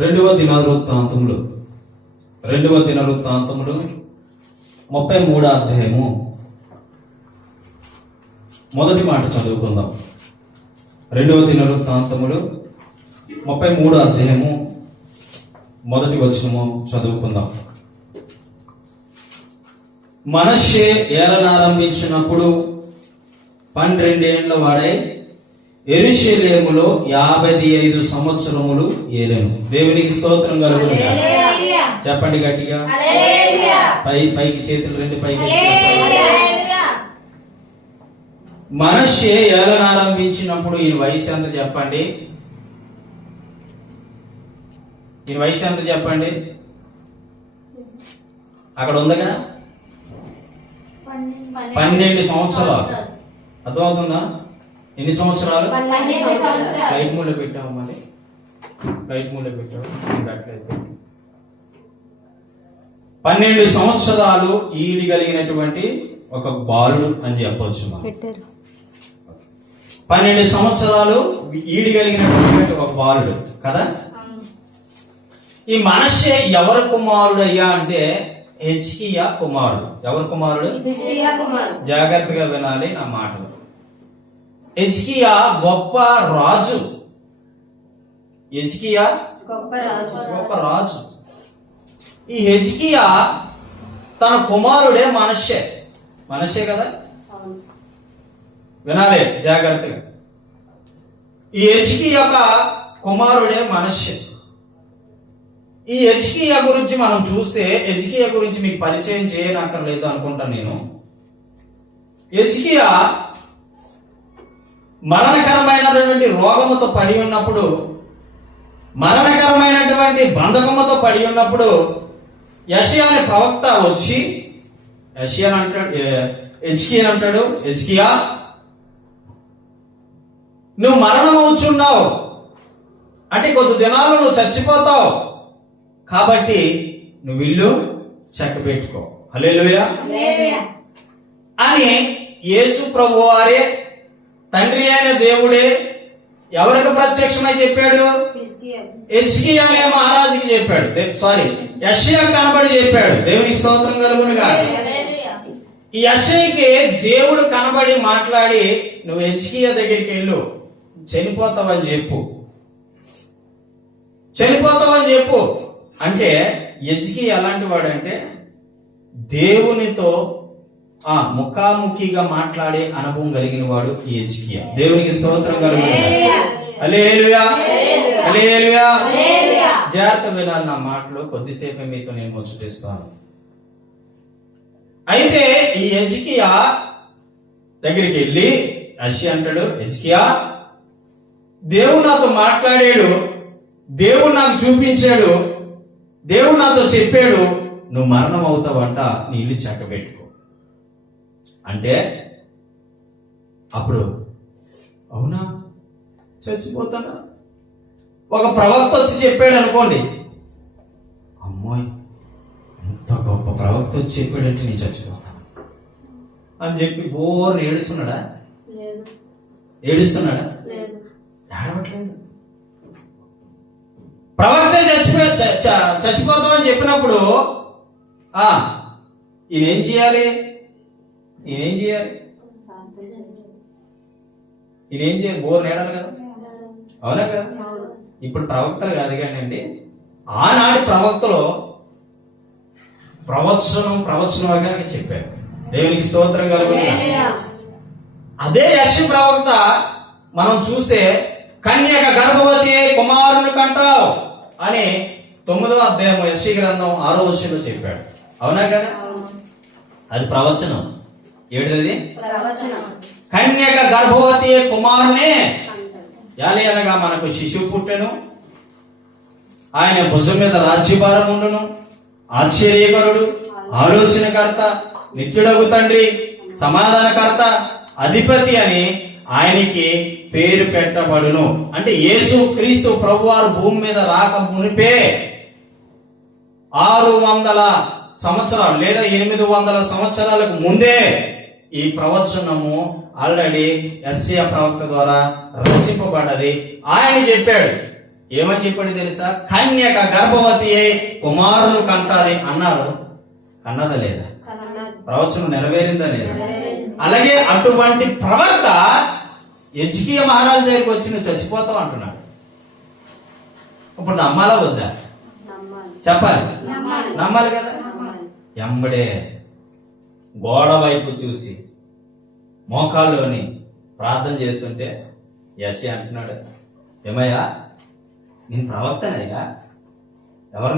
రెండవ దినవృత్తాంతములు 33వ అధ్యాయము మొదటి మాట చదువుకుందాం. 2వ దినవృత్తాంతములు 33వ అధ్యాయము మొదటి వచనము చదువుకుందాం. మనష్షే ఏలనారంభించినప్పుడు 12 ఏండ్ల వాడై యెరూషలేములో 55 సంవత్సరములు ఏలెను. దేవునికి స్తోత్రం కలుగును గాక. చెప్పండి గట్టిగా. పైకి చేతులు రెండు పైకి. మనష్షే ఏలనారంభించినప్పుడు ఈయన వయసు ఎంత చెప్పండి? ఈయన వయసు ఎంత చెప్పండి? అక్కడ ఉందిగా 12 సంవత్సరాలు. అర్థమవుతుందా? ఎన్ని సంవత్సరాలు? లైట్ మూల పెట్టాము. మరి లైట్ మూల పెట్టాము. 12 సంవత్సరాలు ఈడి కలిగినటువంటి ఒక బాలుడు అని చెప్పవచ్చు. 12 సంవత్సరాలు ఈడి కలిగినటువంటి ఒక బాలుడు కదా. ఈ మనష్షే ఎవరి కుమారుడు అయ్యా అంటే హిజ్కియా కుమారుడు. ఎవరి కుమారుడు? జాగ్రత్తగా వినాలి నా మాటలు. హిజ్కియా గొప్ప రాజు. హిజ్కియా గొప్ప రాజు. ఈ హిజ్కియా తన కుమారుడే మనష్షే. మనష్షే కదా, వినాలి జాగ్రత్తగా. ఈ హిజ్కియా యొక్క కుమారుడే మనష్షే. ఈ హిజ్కియా గురించి మనం చూస్తే, హిజ్కియా గురించి మీకు పరిచయం చేయనక్కర్లేదు అనుకుంటాను నేను. హిజ్కియా మరణకరమైనటువంటి రోగముతో పడి ఉన్నప్పుడు, మరణకరమైనటువంటి బంధకముతో పడి ఉన్నప్పుడు యెషయా అనే ప్రవక్త వచ్చి హిజ్కియా అంటాడు, హిజ్కియా నువ్వు మరణం అవుచున్నావు అంటే కొద్ది దినాలు నువ్వు చచ్చిపోతావు, కాబట్టి నువ్వు ఇల్లు చక్కబెట్టుకో. హల్లెలూయా అని యేసు ప్రభువు వారే, తండ్రి అయిన దేవుడే ఎవరికి ప్రత్యక్షమై చెప్పాడు? హిజ్కియా అనే మహారాజుకి చెప్పాడు. యెషయా కనబడి చెప్పాడు. దేవునికి స్తోత్రం కలుగును గాక. ఈ యెషయాకి దేవుడు కనబడి మాట్లాడి, నువ్వు హిజ్కియా దగ్గరికి వెళ్ళు, చనిపోతావని చెప్పు అంటే హిజ్కియా ఎలాంటి వాడు అంటే దేవునితో ముఖాముఖిగా మాట్లాడే అనుభవం కలిగిన వాడు ఈ హిజ్కియా. దేవునికి స్తోత్రం కలుగును. హల్లెలూయా హల్లెలూయా. జాగ్రత్త వినాలి నా మాటలు. కొద్దిసేపు మీతో నేను ముచ్చటిస్తాను. అయితే ఈ హిజ్కియా దగ్గరికి వెళ్ళి యెషయా అంటాడు, హిజ్కియా దేవుడు నాతో మాట్లాడాడు, దేవుడు నాకు చూపించాడు, దేవుడు నాతో చెప్పాడు, నువ్వు మరణం అవుతావంట, నీ ఇల్లు చక్కబెట్టుకో అంటే అప్పుడు అవునా చచ్చిపోతానా? ఒక ప్రవక్త వచ్చి చెప్పాడు అనుకోండి, అమ్మాయి ఎంత గొప్ప ప్రవక్త వచ్చి చెప్పాడంటే నేను చచ్చిపోతాను అని చెప్పి బోర్ని ఏడుస్తున్నాడా? ఏడవట్లేదు. ప్రవక్త చచ్చిపోతామని చెప్పినప్పుడు ఈయనేం చేయాలి? బోర్ నేడాలి కదా, అవునా కదా? ఇప్పుడు ప్రవక్తలు కాదు కానీ అండి, ఆనాటి ప్రవక్తలో ప్రవచనంగా చెప్పారు. దేవునికి స్తోత్రం కలుగును. అదే యెషయా ప్రవక్త మనం చూస్తే కన్యక గర్భవతి కుమారుని కంటావు అని 9వ అధ్యాయం యెషయా గ్రంథం 6వ వచనంలో చెప్పాడు. అవునా కదా? అది ప్రవచనం. ఏమిటది? కన్యక గర్భవతి కుమారునే యాలి అనగా మనకు శిశువు పుట్టెను, ఆయన భుజం మీద రాజ్యభారం ఉండును, ఆశ్చర్యకరుడు, ఆలోచనకర్త, నిత్యుడగు తండ్రి, సమాధానకర్త, అధిపతి అని ఆయనకి పేరు పెట్టబడును. అంటే యేసు క్రీస్తు ప్రభువారు భూమి మీద రాక మునిపే 600 సంవత్సరాలు లేదా 800 సంవత్సరాలకు ముందే ఈ ప్రవచనము ఆల్రెడీ యెషయా ప్రవక్త ద్వారా రచింపబడ్డది. ఆయన చెప్పాడు, ఏమని చెప్పాడు తెలుసా? కన్యక గర్భవతి అయి కుమారులు కంటాది అన్నాడు. కన్నదా లేదా? ప్రవచనం నెరవేరిందా లేదా? అలాగే అటువంటి ప్రవక్త హెజ్కియా మహారాజు దగ్గరికి వచ్చి నువ్వు చచ్చిపోతావు అంటున్నాడు. ఇప్పుడు నమ్మాలా వద్దా? చెప్పాలి, నమ్మాలి కదా. ఎంబడే గోడ వైపు చూసి మోకాల్లోని ప్రార్థన చేస్తుంటే యెషయా అంటున్నాడు, ఏమయ్యా నేను ప్రవక్తనయ్యా. ఎవరు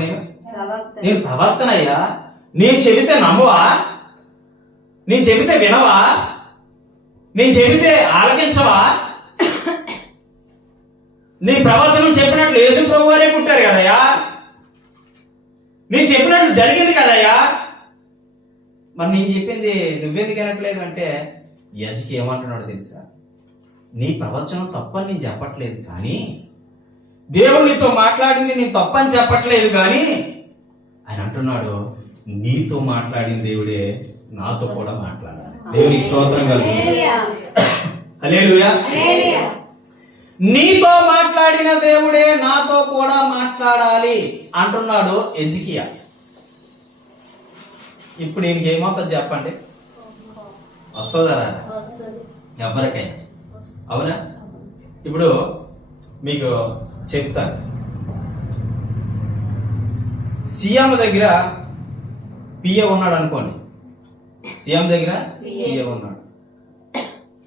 నేను ప్రవక్తనయ్యా. నేను చెబితే నమ్మవా? నేను చెబితే వినవా? నేను చెబితే ఆలకించవా? నీ ప్రవచనం చెప్పినట్లు యేసు ప్రభు వారే పుట్టారు కదయ్యా. నేను చెప్పినట్లు జరిగింది కదయ్యా. మరి నేను చెప్పింది నువ్వెందుకు వినట్లేదు అంటే యజ్కి ఏమంటున్నాడు తెలుసా? నీ ప్రవచనం తప్పని నేను చెప్పట్లేదు, కానీ దేవుడు నీతో మాట్లాడింది నేను తప్పని చెప్పట్లేదు, కానీ ఆయన అంటున్నాడు నీతో మాట్లాడిన దేవుడే నాతో కూడా మాట్లాడాలి. దేవునికి స్తోత్రం కలుగుతుంది. హల్లెలూయా. నీతో మాట్లాడిన దేవుడే నాతో కూడా మాట్లాడాలి అంటున్నాడు హెజ్కియా. ఇప్పుడు ఈయనకి ఏమవుతుంది చెప్పండి? వస్తుందా? ఎవరికైనా అవునా? ఇప్పుడు మీకు చెప్తాను. సీఎం దగ్గర పిఏ ఉన్నాడు అనుకోండి. సీఎం దగ్గర పిఏ ఉన్నాడు.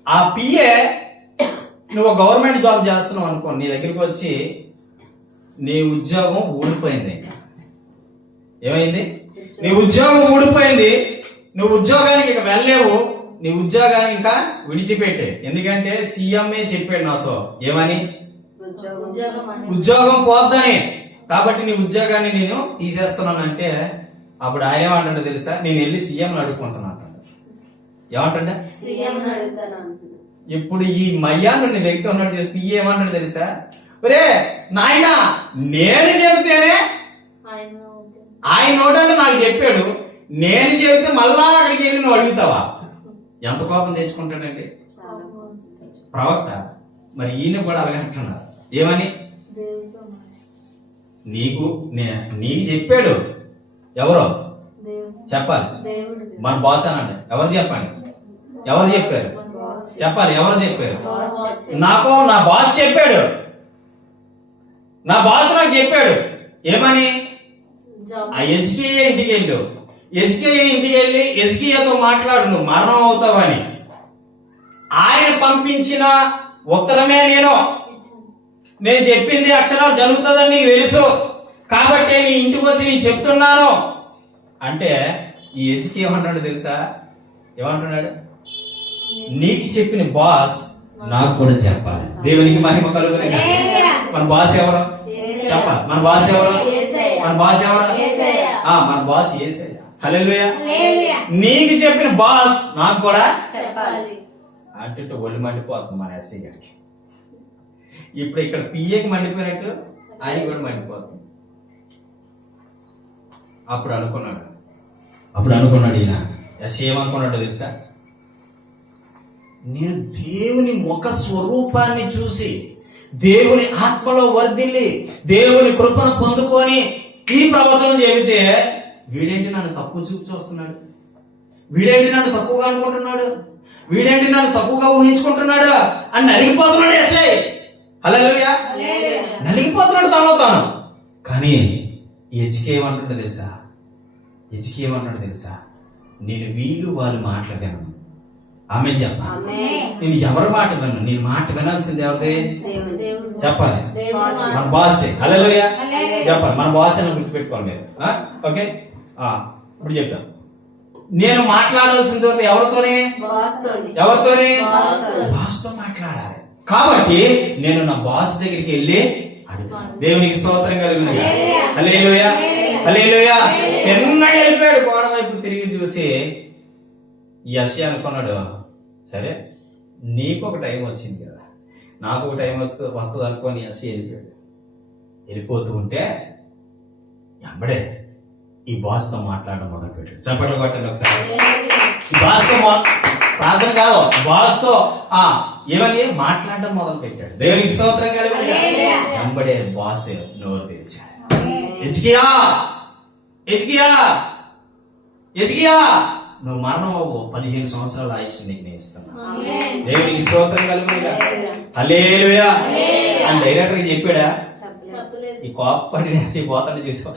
ఆ పిఏ నువ్వు గవర్నమెంట్ జాబ్ చేస్తున్నావు అనుకోండి. నీ దగ్గరికి వచ్చి నీ ఉద్యోగం ఊడిపోయింది. ఏమైంది? నీ ఉద్యోగం ఊడిపోయింది. నువ్వు ఉద్యోగానికి ఇక వెళ్ళలేవు. నీ ఉద్యోగాన్ని ఇంకా విడిచిపెట్టే. ఎందుకంటే సీఎంఏ చెప్పాడు నాతో, ఏమని? ఉద్యోగం పోద్దని. కాబట్టి నీ ఉద్యోగాన్ని నేను తీసేస్తున్నానంటే అప్పుడు ఆయన ఏమంటాడు తెలుసా? నేను వెళ్ళి సీఎం అడుక్కుంటున్నా అంటాడు. ఏమంటాడా? ఇప్పుడు ఈ మయ్యాన్ని నీ వ్యక్తి ఉన్నట్టు చేసి పియ్య ఏమంటాడు తెలుసా? ఒరే నాయనా, నేను చెబితేనే ఆయన నోటంటే నాకు చెప్పాడు, నేను చెబితే మళ్ళా అక్కడికి వెళ్ళి నువ్వు అడుగుతావా? ఎంత కోపం తెచ్చుకుంటాడండి ప్రవక్త. మరి ఈయన కూడా అలాగే అంటున్నారు. ఏమని? నీకు చెప్పాడు. ఎవరో చెప్పాలి. మన బాస్ అనండి. ఎవరు చెప్పండి? ఎవరు చెప్పారు? చెప్పాలి. ఎవరు చెప్పారు? నాకు నా బాస్ చెప్పాడు. నా బాస్ నాకు చెప్పాడు. ఏమని? ఆ హెజ్కియా ఇంటికి వెళ్ళు. హెజ్కియా ఇంటికి వెళ్ళి హెజ్కియాతో మాట్లాడు, నువ్వు మరణం అవుతావని. ఆయన పంపించిన ఉత్తరమే నేను చెప్పింది అక్షరాలు జరుగుతుందని నీకు తెలుసు, కాబట్టి నీ ఇంటికి వచ్చి నేను చెప్తున్నాను అంటే ఈ హెజ్కియా ఏమంటున్నాడు తెలుసా? ఏమంటున్నాడు? నీకు చెప్పిన బాస్ నాకు కూడా చెప్పాలి. దేవునికి మహిమ కలుగును. మన బాస్ ఎవరు చెప్పాలి? మన బాస్ ఎవరు? మన బాస్ ఎవరు? మన బాస్ యేసయ్య. హల్లెలూయా. నీకు చెప్పిన బాస్ నాకు కూడా చెప్పాలి అంటే ఒళ్ళు మండిపోతుంది మన ఎస్ఐ గారికి. ఇప్పుడు ఇక్కడ పిఏకి మండిపోయినట్టు ఆయన కూడా మండిపోతుంది. అప్పుడు అనుకున్నాడు ఈయన ఎస్ఐ ఏమనుకున్నాడు తెలుసా? నేను దేవుని ముఖ స్వరూపాన్ని చూసి దేవుని ఆత్మలో వర్ధిల్లి దేవుని కృపను పొందుకొని ఈ ప్రవచనం చెబితే వీడేంటి నన్ను తక్కువ చూపు చూస్తున్నాడు, వీడేంటి నన్ను తక్కువగా అనుకుంటున్నాడు, వీడేంటి నన్ను తక్కువగా ఊహించుకుంటున్నాడు అని నలిగిపోతున్నాడు ఎస్ఐ. హల్లెలూయా. నలిగిపోతున్నాడు తనలో తాను. కానీ హెజ్కియా ఏమంటాడు తెలుసా? హెజ్కియా ఏమంటాడు తెలుసా? నేను వీళ్ళు వాళ్ళ మాటలు వినను. ఆమె చెప్పాలి. నేను ఎవరి మాట వినను. నేను మాట వినాల్సింది ఎవరిదే? చెప్పాలి. మన బాస్. హల్లెలూయా. చెప్పాలి. మన బాస్ అని గుర్తుపెట్టుకోవాలి మీరు. ఓకే, ఇప్పుడు చెప్తాం. నేను మాట్లాడాల్సింది ఎవరితోనే? ఎవరితోనే? బాస్తో మాట్లాడాలి. కాబట్టి నేను నా బాస్ దగ్గరికి వెళ్ళి అడుగుతాను. దేవునికి స్తోత్రం కలుగును. హల్లెలూయా. హల్లెలూయా. ఎన్నడూ వెళ్ళిపోయాడు. గోడ వైపు తిరిగి చూసి యెషయా అనుకున్నాడు, సరే నీకు ఒక టైం వచ్చింది కదా, నాకు ఒక టైం వస్తుంది అనుకోని యెషయా వెళ్ళిపోయాడు. వెళ్ళిపోతూ ఉంటే ఎంబడే ఈ బాస్ తో మాట్లాడడం మొదలు పెట్టాడు. చప్పట్లు కొట్టండి ఒకసారి. ఈ బాస్ తో ప్రార్థన కాదు, బాస్ తో ఏమని మాట్లాడడం మొదలు పెట్టాడు. దేవునికి స్తోత్రం కలిగి వెంబడే బాస్ నోరు తెరిచాడు. హిజ్కియా, హిజ్కియా, హిజ్కియా, నువ్వు మరణం అవ్వు, 15 సంవత్సరాల ఆయుష్ నీకు నేను ఇస్తున్నా. దేవునికి స్తోత్రం కలుగునుగా. హల్లెలూయా అని డైరెక్టర్ గా చెప్పాడా? ఈ కోపడి పోతాడు చూసుకో.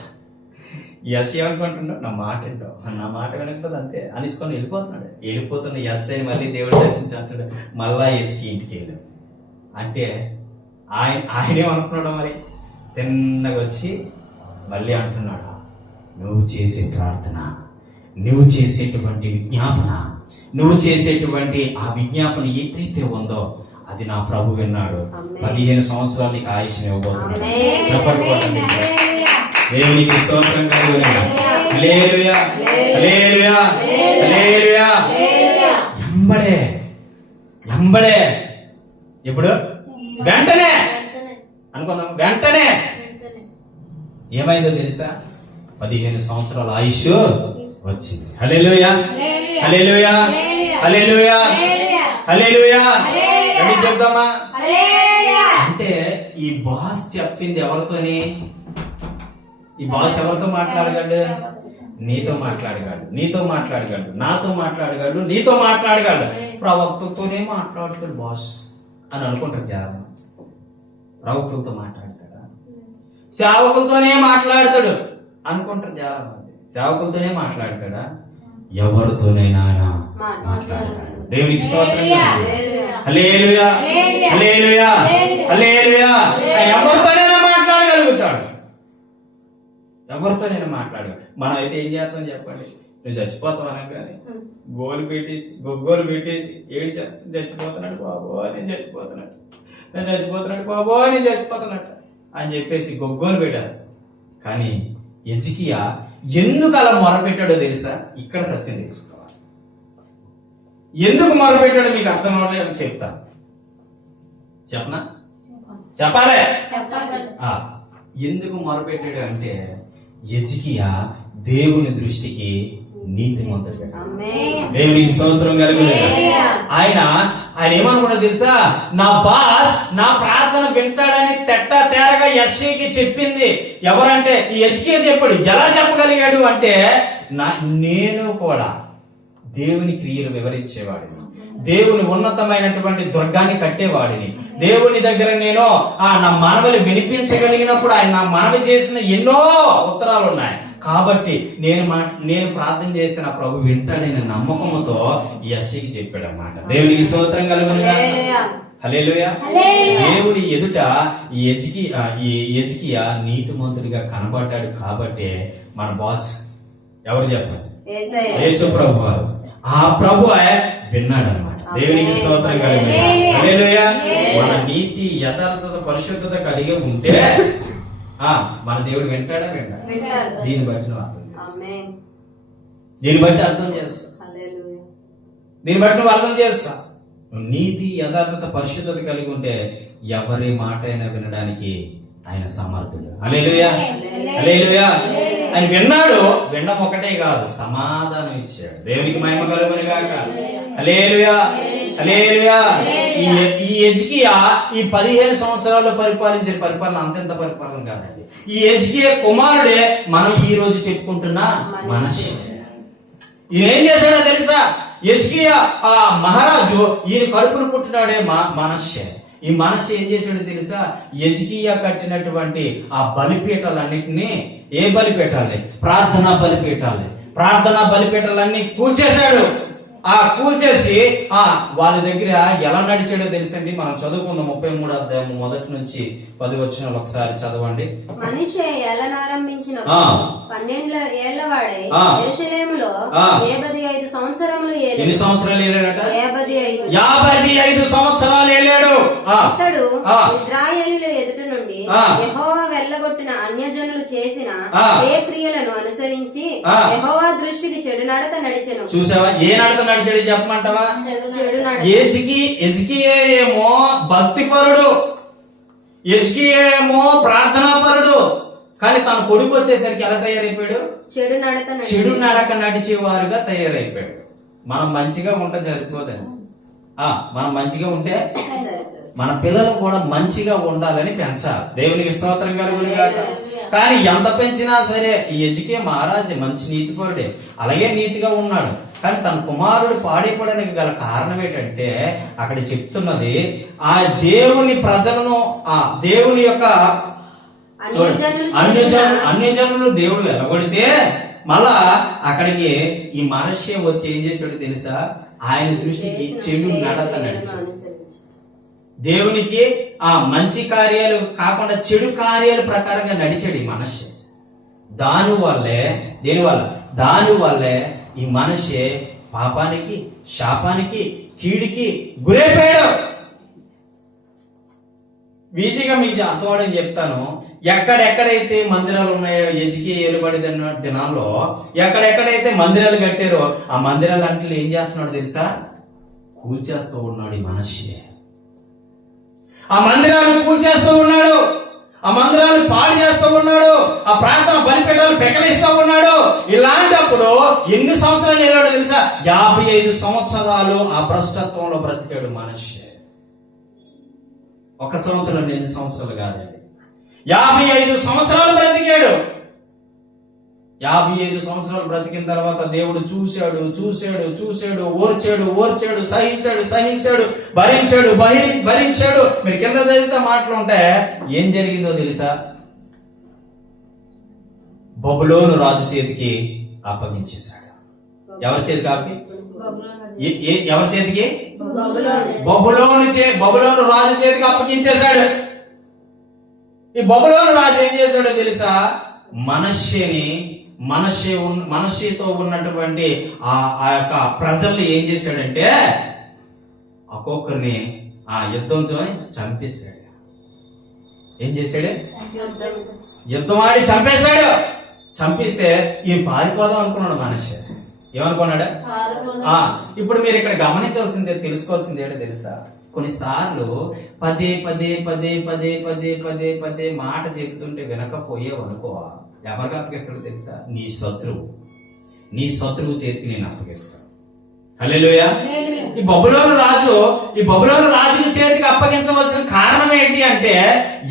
ఎస్ ఏమనుకుంటున్నావు? నా మాట ఏంటో, నా మాట వినకపోతే అంతే అనిసుకొని వెళ్ళిపోతున్నాడు. వెళ్ళిపోతున్న ఎస్ అని మళ్ళీ దేవుడు దర్శించి అంటాడు, మళ్ళా ఎస్కి ఇంటికి వెళ్ళాడు. అంటే ఆయనేమనుకున్నాడు మరి? తిన్నగా వచ్చి మళ్ళీ అంటున్నాడు, నువ్వు చేసే ప్రార్థన, నువ్వు చేసేటువంటి విజ్ఞాపన, నువ్వు చేసేటువంటి ఆ విజ్ఞాపన ఏదైతే ఉందో అది నా ప్రభు విన్నాడు. 15 సంవత్సరాలు నీకు ఆయుష్ ఇవ్వబోతున్నాడు. చెప్పండి. దేవునికి స్తోత్రం కలుగును. హల్లెలూయా, హల్లెలూయా, హల్లెలూయా. ఎంబడే ఎప్పుడు? వెంటనే అనుకుందాం. వెంటనే ఏమైందో తెలుసా? 15 సంవత్సరాల ఆయుష్ వచ్చింది. హల్లెలూయా, హల్లెలూయా, హల్లెలూయా, హల్లెలూయా. చెప్తామా? అంటే ఈ బాస్ చెప్పింది ఎవరితోని? ఈ బాస్ ఎవరితో మాట్లాడగలడు? నీతో మాట్లాడగలడు, నీతో మాట్లాడగలడు, నాతో మాట్లాడగలడు, నీతో మాట్లాడగలడు. ప్రవక్తలతోనే మాట్లాడుతాడు బాస్ అని అనుకుంటారు చాలా. ప్రవక్తలతో మాట్లాడతాడా? సేవకులతోనే మాట్లాడతాడు అనుకుంటారు చాలా మంది. సేవకులతోనే మాట్లాడతాడా? ఎవరితోనైనా మాట్లాడతాడు. దేవునికి స్తోత్రం. హల్లెలూయా, హల్లెలూయా, హల్లెలూయా. ఎవరితోనైనా మాట్లాడగలుగుతాడు, ఎవరితోనైనా మాట్లాడగలడు. మనం అయితే ఏం చేస్తాం చెప్పండి? నువ్వు చచ్చిపోతావు అనగానే గొగ్గోలు పెట్టేసి ఏడు చచ్చిపోతున్నాడు బాబో, నేను చచ్చిపోతున్నాడు, నేను చచ్చిపోతున్నాడు బాబో, నేను చచ్చిపోతున్నట్టు అని చెప్పేసి గొగ్గోలు పెట్టేస్తాం. కానీ హిజ్కియా ఎందుకు అలా మొరపెట్టాడో తెలుసా? ఇక్కడ సత్యం తెలుసుకోవాలి. ఎందుకు మొరపెట్టాడో మీకు అర్థం అవ్వలేదు, చెప్తా. చెప్పనా? చెప్పాలే. ఎందుకు మొరపెట్టాడు అంటే హిజ్కియా దేవుని దృష్టికి నీతిమంతుడిగా. దేవునికి స్తోత్రం కలుగును. ఆయన ఏమనుకున్నాడు తెలుసా? నా బాస్ నా ప్రార్థన వింటాడని తేరగా యెషయాకి చెప్పింది ఎవరంటే ఈ హిజ్కియా చెప్పాడు. ఎలా చెప్పగలిగాడు అంటే నేను కూడా దేవుని క్రియలు వివరించేవాడిని, దేవుని ఉన్నతమైనటువంటి దుర్గాన్ని కట్టేవాడిని, దేవుని దగ్గర నేను నా మనవలు వినిపించగలిగినప్పుడు ఆయన నా మనవి చేసిన ఎన్నో ఉత్తరాలు ఉన్నాయి. కాబట్టి నేను ప్రార్థన చేస్తే నా ప్రభు వింటాడనే నమ్మకంతో యెషయాకి చెప్పాడు అన్నమాట. దేవునికి స్తోత్రం కలుగునుగా. హల్లెలూయా. దేవుడి ఎదుట ఈ హిజ్కియా నీతిమంతుడిగా కనబడ్డాడు. కాబట్టి మన బాస్ ఎవరు చెప్పండి? యేసు ప్రభు. ఆ ప్రభు విన్నాడు అనమాట. దేవునికి స్తోత్రం కలిగి. హల్లెలూయా. మన నీతి యథార్థత పరిశుద్ధత కలిగి ఉంటే మన దేవుడు వింటాడా? వింటాడు. దీన్ని బట్టి నువ్వు అర్థం చేసుకో. దీన్ని బట్టి అర్థం చేసుకో. దీన్ని బట్టి నువ్వు అర్థం చేసుకో. నీతి యథార్థత పరిశుద్ధత కలిగి ఉంటే ఎవరి మాట అయినా వినడానికి ఆయన సమర్థుడు. హల్లెలూయా, హల్లెలూయా. ఆయన విన్నాడు. వినడం ఒకటే కాదు, సమాధానం ఇచ్చాడు. దేవునికి మహిమ కలుగును గాక. హల్లెలూయా, హల్లెలూయా. ఈ హిజ్కియా ఈ 15 సంవత్సరాలు పరిపాలించిన పరిపాలన అంతెంత పరిపాలన కాదండి. ఈ హిజ్కియా కుమారుడే మనం ఈ రోజు చెప్పుకుంటున్న మనషే. ఈయన ఏం చేశాడో తెలుసా? హిజ్కియా మహారాజు ఈయన కడుపును పుట్టినాడే మనషే. ఈ మనసు ఏం చేశాడో తెలుసా? హిజ్కియా కట్టినటువంటి ఆ బలిపీఠాలన్నింటినీ, ఏ బలిపీఠాలే? ప్రార్థనా బలిపీఠాలన్నీ కూల్చేశాడు. కూల్చేసి వాళ్ళ దగ్గర ఎలా నడిచాడో తెలుసండి. మనం చదువుకుందాం 33వ అధ్యాయం 1 నుంచి 10 వచనాలు ఒకసారి చదవండి. మనిషి ఏలనారంభించిన 12 ఏళ్ల వాడే యెరూషలేములో 55 సంవత్సరములు ఏలాడు. ఎన్ని సంవత్సరాలు ఏలాడట? 55 సంవత్సరాలు ఏలాడు. అతడు ఇశ్రాయేలీయుల ఎదుట నుండి యెహోవా వెళ్ళగొట్టిన అన్యజనులు చేసిన ఏ క్రియలను అనుసరించి యెహోవా దృష్టికి చెడు నడత నడిచెను. చూసావా? ఏ నడత నడిచాడు చెప్పమంటావా? హిజ్కియా ఏమో భక్తిపరుడు, హిజ్కియా ఏమో ప్రార్థనాపరుడు, కానీ తన కొడుకు వచ్చేసరికి ఎలా తయారైపోయాడు? చెడు నడక నడిచేవారుగా తయారైపోయాడు. మనం మంచిగా ఉంటే సరిపోదండి. మనం మంచిగా ఉంటే మన పిల్లలు కూడా మంచిగా ఉండాలని పెంచాలి. దేవునికి స్తోత్రం కలుగునుగాక. కానీ ఎంత పెంచినా సరే ఈ ఎజ్కియా మహారాజు మంచి నీతిపరుడే, అలాగే నీతిగా ఉన్నాడు. కానీ తన కుమారుడు పాడైపోవడానికి గల కారణం ఏంటంటే అక్కడ చెప్తున్నది, ఆ దేవుని ప్రజలను, ఆ దేవుని యొక్క అన్ని జనులు దేవుడు వెలగొడితే మళ్ళా అక్కడికి ఈ మనష్య వచ్చి ఏం చేశాడు తెలుసా? ఆయన దృష్టికి చెడు నడత నడిచాడు. దేవునికి ఆ మంచి కార్యాలు కాకుండా చెడు కార్యాల ప్రకారంగా నడిచాడు ఈ మనష్య. దానివల్లే ఈ మనష్య పాపానికి, శాపానికి, కీడికి గురైపోయాడు. ఈజీగా మీకు అర్థమవడం చెప్తాను. ఎక్కడెక్కడైతే మందిరాలు ఉన్నాయో, ఎజ్కియా ఏలుబడి దినాల్లో ఎక్కడెక్కడైతే మందిరాలు కట్టారో ఆ మందిరాలు అంటే ఏం చేస్తున్నాడు తెలుసా? కూల్చేస్తూ ఉన్నాడు ఈ మనష్య. ఆ మందిరాలను కూల్చేస్తూ ఉన్నాడు, ఆ మందిరాలను పాడు చేస్తూ ఉన్నాడు, ఆ ప్రార్థన బలిపీఠాలు పెకలిస్తూ ఉన్నాడు. ఇలాంటప్పుడు ఎన్ని సంవత్సరాలు వెళ్ళాడు తెలుసా? 55 సంవత్సరాలు ఆ భ్రష్టత్వంలో బ్రతికాడు మనష్య. 1 సంవత్సరం 2 సంవత్సరాలు కాదండి, 55 సంవత్సరాలు బ్రతికాడు. 55 సంవత్సరాలు బ్రతికిన తర్వాత దేవుడు చూశాడు, ఓర్చాడు, సహించాడు, భరించాడు. మీరు కింద చదివితే మాటలు ఉంటే ఏం జరిగిందో తెలుసా? బబులోను రాజు చేతికి అప్పగించేశాడు. ఎవరి చేతికి? ఎవరి చేతికి? బబులోను రాజు చేతికి అప్పగించేశాడు. ఈ బబులోను రాజు ఏం చేశాడో తెలుసా? మనష్యతో ఉన్నటువంటి ఆ యొక్క ప్రజల్ని ఏం చేశాడంటే ఒక్కొక్కరిని ఆ యుద్ధంతో చంపేశాడు. ఏం చేశాడు? యుద్ధం ఆడి చంపేశాడు. చంపిస్తే ఈ పారిపోదాం అనుకున్నాడు మనష్య. ఏమనుకున్నాడు? ఇప్పుడు మీరు ఇక్కడ గమనించాల్సిందే, తెలుసుకోవాల్సింది ఏంటో తెలుసా? కొన్నిసార్లు పదే మాట చెప్తుంటే వినకపోయావు అనుకో, ఎవరికి అప్పగిస్తాడో తెలుసా? నీ శత్రువు చేతికి నేను అప్పగిస్తాను. హల్లెలూయా. ఈ బబులోను రాజుకి చేతికి అప్పగించవలసిన కారణం ఏంటి అంటే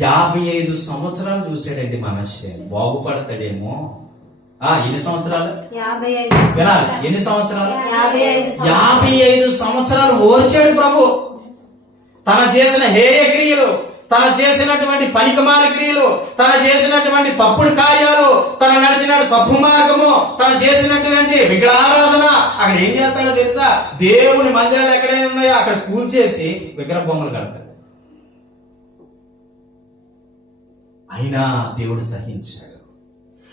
55 సంవత్సరాలు చూశాడండి మనష్య. బాగుపడతాడేమో. ఎన్ని సంవత్సరాలు వినాలి? ఎన్ని సంవత్సరాలు? 55 సంవత్సరాలు ఓర్చాడు ప్రభు. తన చేసిన హేయ క్రియలు, తన చేసినటువంటి పనికిమాల క్రియలు, తన చేసినటువంటి తప్పుడు కార్యాలు, తన నడిచిన తప్పు మార్గము, తన చేసినటువంటి విగ్రహారాధన, అక్కడ ఏం చేస్తాడో తెలుసా? దేవుని మందిరాలు ఎక్కడైనా ఉన్నాయో అక్కడ కూల్చేసి విగ్రహ బొమ్మలు కడతాడు. అయినా దేవుడు సహించాడు,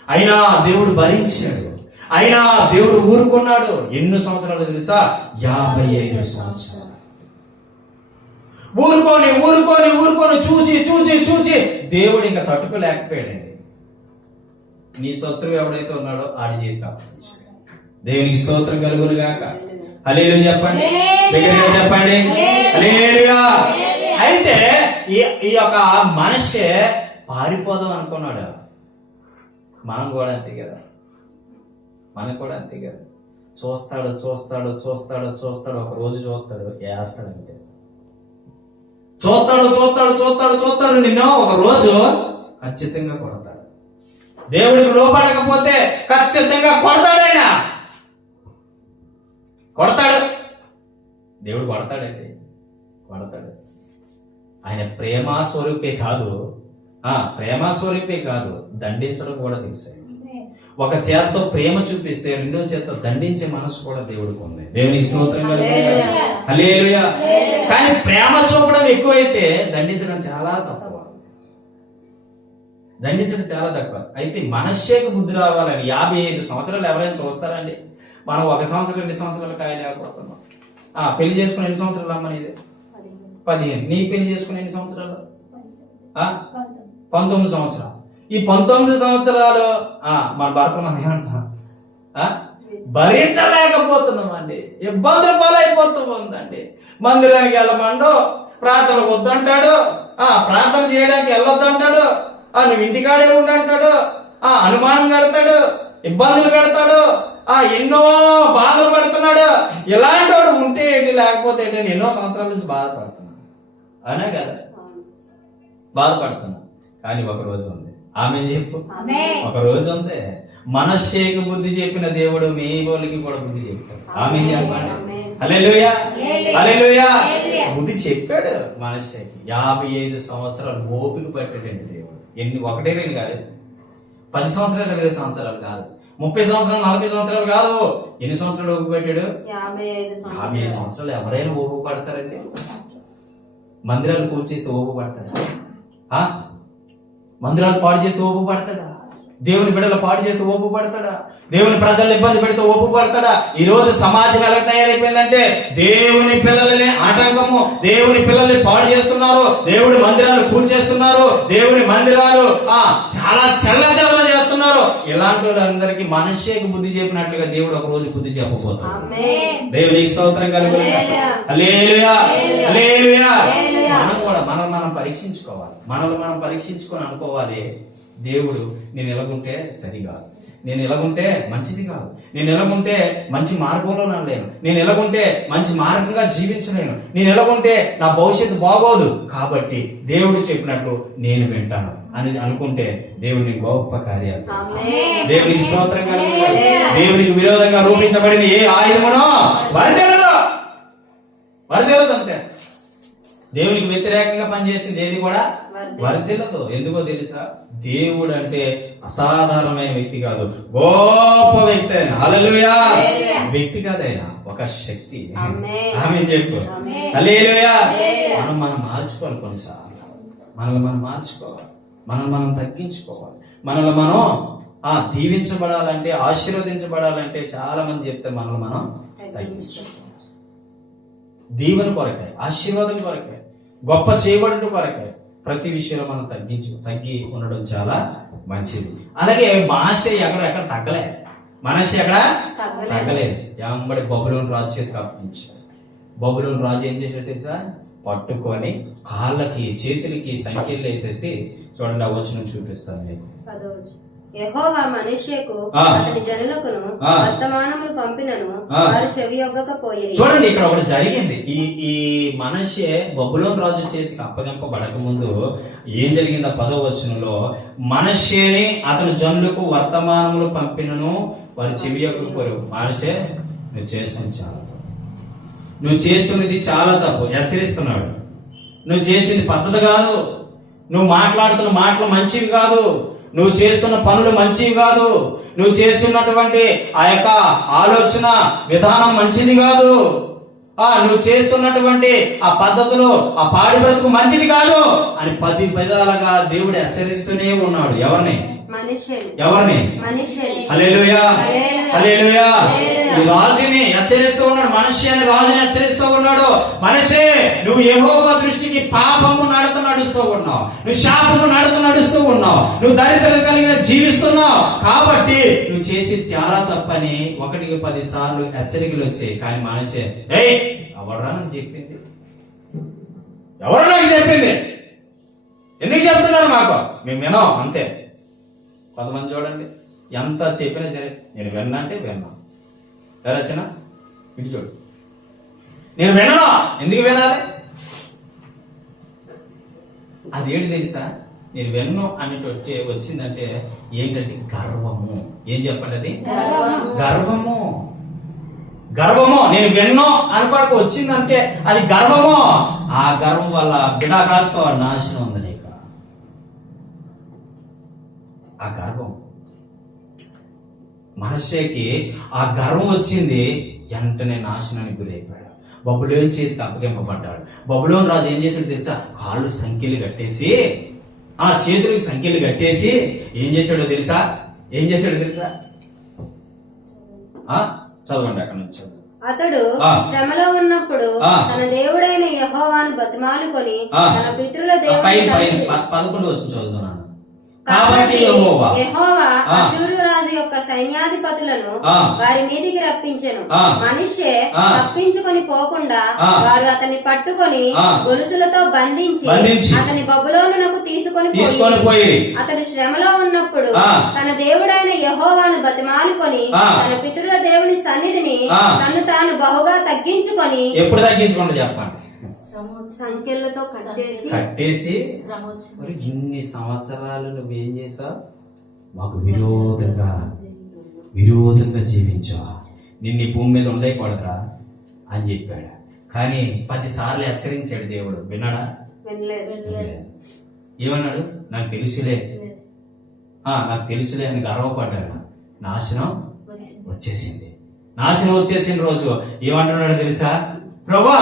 అయినా దేవుడు భరించాడు, అయినా దేవుడు ఊరుకున్నాడు. ఎన్ని సంవత్సరాలు తెలుసా? 55 సంవత్సరాలు. ఊరుకొని చూచి దేవుడు ఇంకా తట్టుకోలేకపోయాడండి. నీ శత్రువు ఎవడైతే ఉన్నాడో ఆడి చేతికి అప్పగించాడు. దేవునికి స్తోత్రం కలుగునుగాక. హల్లెలూయా చెప్పండి, బిగ్గరగా చెప్పండి, హల్లెలూయా. అయితే ఈ యొక్క మనష్య పారిపోదాం అనుకున్నాడు. మనం కూడా అంతే కదా. చూస్తాడు, ఒక రోజు చూస్తాడు, వేస్తాడు అంతే. చూస్తాడు, నిన్ను ఒక రోజు ఖచ్చితంగా కొడతాడు. దేవుడికి లోపడకపోతే ఖచ్చితంగా కొడతాడు. దేవుడు కొడతాడండి. ఆయన ప్రేమ స్వరూపే కాదు, దండించడం కూడా తెలుసు. ఒక చేత్తో ప్రేమ చూపిస్తే రెండో చేత్తో దండించే మనసు కూడా దేవుడికి ఉంది. దేవునికి స్తోత్రం హల్లెలూయా. కానీ ప్రేమ చూపడం ఎక్కువైతే దండించడం చాలా తక్కువ. అయితే మనష్యకు బుద్ధి రావాలని 55 సంవత్సరాలు ఎవరైనా చూస్తారండి? మనం 1 సంవత్సరం 2 సంవత్సరాలు కాయలేకపోతున్నాం. పెళ్లి చేసుకుని ఎన్ని సంవత్సరాలు అమ్మని? 15. నీ పెళ్లి చేసుకుని ఎన్ని సంవత్సరాలు? 19 సంవత్సరాలు. ఈ 19 సంవత్సరాలు మన భర్త మనం ఏమంటాం? భరించలేకపోతున్నాం అండి. ఇబ్బందులు పాలైపోతుందండి. మందిరానికి వెళ్ళమండు, ప్రార్థన వద్దంటాడు, ప్రార్థన చేయడానికి వెళ్ళొద్దంటాడు, నువ్వు ఇంటికాడే ఉండంటాడు, అనుమానం కడతాడు, ఇబ్బందులు పెడతాడు, ఎన్నో బాధలు పడుతున్నాడు. ఇలాంటి వాడు ఉంటే ఏంటి, లేకపోతే ఏంటి? నేను ఎన్నో సంవత్సరాల నుంచి బాధపడుతున్నాను, అనే కదా బాధపడుతున్నా. కానీ ఒక రోజు ఉంది, ఆమె చెప్పు, ఒక రోజు ఉంది. మనశ్శేకి బుద్ధి చెప్పిన దేవుడు మీ వాళ్ళకి కూడా బుద్ధి చెప్తాడు. ఆమె చెప్పండి. హల్లెలూయా, హల్లెలూయా. బుద్ధి చెప్పాడు మనశ్శేకి. 55 సంవత్సరాలు ఓపిక పట్టాడండి దేవుడు. ఎన్ని, 1-2 కాదు, 10 సంవత్సరాలు, 20 సంవత్సరాలు కాదు, 30 సంవత్సరాలు, 40 సంవత్సరాలు కాదు. ఎన్ని సంవత్సరాలు ఓపిక పెట్టాడు? 55 సంవత్సరాలు. ఎవరైనా ఓపిక పడతారండి? మందిరాలు కూల్చేస్తే ఓపిక పడతారా? మందిరాలు పాడు చేస్తే ఓపిక పడతాడా? దేవుని బిడ్డలు పాడు చేస్తే ఓపిక పడతాడా? దేవుని ప్రజలు ఇబ్బంది పెడితే ఓపిక పడతాడా? ఈ రోజు సమాజం ఎలా తయారైపోయిందంటే దేవుని పిల్లలని ఆటంకము, దేవుని పిల్లల్ని పాడు చేస్తున్నారు, దేవుడి మందిరాలు కూల్చేస్తున్నారు, దేవుని మందిరాలు చాలా చల్లచల్ల చేస్తున్నారు. ఇలాంటి వాళ్ళందరికీ మనశ్శేకి బుద్ధి చెప్పినట్లుగా దేవుడు ఒక రోజు బుద్ధి చెప్పబోతాడు. దేవునికి స్తోత్రం కలుగును. హల్లెలూయా, హల్లెలూయా. మనం కూడా మనం పరీక్షించుకోవాలి, మనల్ని మనం పరీక్షించుకొని అనుకోవాలి, దేవుడు నేను ఎలాగుంటే సరికాదు, నేను ఎలాగుంటే మంచిది కాదు, నేను ఎలాగుంటే మంచి మార్గంలో నడలేను, నేను ఎలాగుంటే మంచి మార్గంగా జీవించలేను, నేను ఎలాగుంటే నా భవిష్యత్తు బాగోదు, కాబట్టి దేవుడు చెప్పినట్లు నేను వింటాను అని అనుకుంటే దేవుడిని గొప్ప కార్యాలు చేస్తాడు. దేవునికి స్తోత్రం కలుగును. దేవునికి విరోధంగా రూపించబడిన ఏ ఆయుధమునో వరదలదు అంతే. దేవునికి వ్యతిరేకంగా పనిచేసింది ఏది కూడా వర్ధిల్లదు. ఎందుకో తెలుసా? దేవుడు అంటే అసాధారణమైన వ్యక్తి కాదు, గొప్ప వ్యక్తి ఆయన. హల్లెలూయా. వ్యక్తి కాదైనా ఒక శక్తి. ఆమె చెప్పు. హల్లెలూయా. మనం మార్చుకోవాలి, కొన్నిసార్లు మనల్ని మనం మార్చుకోవాలి, మనం తగ్గించుకోవాలి, మనల్ని మనం దీవించబడాలంటే, ఆశీర్వదించబడాలంటే చాలా మంది చెప్తారు మనల్ని మనం తగ్గించుకోవాలి. దీవెన కొరకే, ఆశీర్వాదం కొరకే, గొప్ప చేయబడటం కొరకే ప్రతి విషయంలో మనం తగ్గి ఉండడం చాలా మంచిది. అలాగే మనశ్శే ఎక్కడ తగ్గలే, మనశ్శే ఎక్కడ తగ్గలేదు. ఎంబడి బబులోను రాజు చేతికి అప్పగించాడు. బబులోను రాజు ఏం చేశాడు తెలుసా? పట్టుకొని కాళ్ళకి చేతులకి సంఖ్యలు వేసేసి, చూడండి ఆ వచనం చూపిస్తాను మీకు. యెహోవా మనష్షేకు అతని జనులకును వర్తమానములు పంపినను వారు చెవియొగ్గకపోయిరి. చూడండి ఇక్కడ ఒకటి జరిగింది. ఈ మనష్షే బబులోను రాజు చేతికి అప్పగింపబడక ముందు ఏం జరిగింది? 10వ వచనంలో, మనష్షేని అతని జనులకు వర్తమానములు పంపినను వారు చెవియొగ్గకపోరు. మనష్షే, నువ్వు చేస్తున్నది చాలా తప్పు, నువ్వు చేస్తున్నది చాలా తప్పు. హెచ్చరిస్తున్నాడు. నువ్వు చేసింది పద్ధతి కాదు, నువ్వు మాట్లాడుతున్న మాటలు మంచివి కాదు, నువ్వు చేస్తున్న పనులు మంచివి కాదు, నువ్వు చేస్తున్నటువంటి ఆ యొక్క ఆలోచన విధానం మంచిది కాదు, నువ్వు చేస్తున్నటువంటి ఆ పద్ధతులు, ఆ పాడి బ్రతుకు మంచిది కాదు అని 10 విధాలుగా దేవుడు హెచ్చరిస్తూనే ఉన్నాడు. ఎవరిని? హల్లెలూయా, హల్లెలూయా. ఈ రాజుని హెచ్చరిస్తూ ఉన్నాడు, మనష్షే అనే రాజుని హెచ్చరిస్తూ ఉన్నాడు. మనష్షే, నువ్వు యెహోవా దృష్టికి పాపము నడుస్తూ ఉన్నావు, నువ్వు శాపము నడుస్తూ ఉన్నావు, నువ్వు దరిద్రం కలిగిన జీవిస్తున్నావు, కాబట్టి నువ్వు చేసి చాలా తప్పని 1కి 10 సార్లు హెచ్చరికలు వచ్చాయి. కానీ మనష్షే, ఎవరా నాకు చెప్పింది? ఎవరు నాకు చెప్పింది? ఎందుకు చెప్తున్నారు మాకు? మేము వినాం అంతే. కొంతమంది చూడండి, ఎంత చెప్పినా సరే నేను విన్నా అంటే విన్నా. రచన ఇటు చూడు, నేను వినను. ఎందుకు వినాలి? అదేంటి తెలుసా? నేను విన్ను అన్నట్టు వచ్చిందంటే ఏంటంటే గర్వము. ఏం చెప్పండి? అది గర్వము. గర్వము. నేను విన్నో అనుకోవడానికి వచ్చిందంటే అది గర్వము. ఆ గర్వం వల్ల బిడా కాసుకోవాలి, నాశనం ఉంది నీకు. ఆ గర్వం, మనశ్శేకి ఆ గర్వం వచ్చింది, వెంటనే నాశనానికి గురైపోయాడు. బబులోను చేతికి అప్పగింపబడ్డాడు. బబులోను రాజు ఏం చేశాడు తెలుసా? కాళ్ళు సంఖ్యలు కట్టేసి, ఆ చేతులకు సంఖ్యలు కట్టేసి ఏం చేశాడో తెలుసా? చదవండి అక్కడ నుంచి. అతడు శ్రమలో ఉన్నప్పుడు తన దేవుడైన యెహోవాను బతిమాలుకొని తన పితరుల దేవుడు 11 వచ్చి చదువుతున్నాను. కాబట్టి యెహోవా అష్షూరు రాజు యొక్క సైన్యాధిపతులను ఆ. వారి మీదికి రప్పించెను. ఆ. మనిషే ఆ. తప్పించుకొని పోకుండా ఆ. వారు అతన్ని పట్టుకొని ఆ. గొలుసులతో బంధించి అతని బబులోనునకు తీసుకొని పోయి అతడు శ్రమలో ఉన్నప్పుడు ఆ. తన దేవుడైన యెహోవాను బతిమాలుకొని ఆ. తన పితరుల దేవుని సన్నిధిని ఆ. తను తాను బహుగా తగ్గించుకొని ఎప్పుడు తగ్గించుకుంటా చెప్పండి. సంఖ్యలతో కట్టేసి మరి ఇన్ని సంవత్సరాలు నువ్వేం చేసావు? మాకు విరోధంగా జీవించావా, నిన్ను ఈ భూమి మీద ఉండకూడదురా అని చెప్పాడు. కానీ 10 సార్లు హెచ్చరించాడు దేవుడు. విన్నాడా? ఏమన్నాడు? నాకు తెలుసులే అని గర్వపడ్డాడు. నాశనం వచ్చేసిన రోజు ఏమంటున్నాడు తెలుసా? ప్రభువా,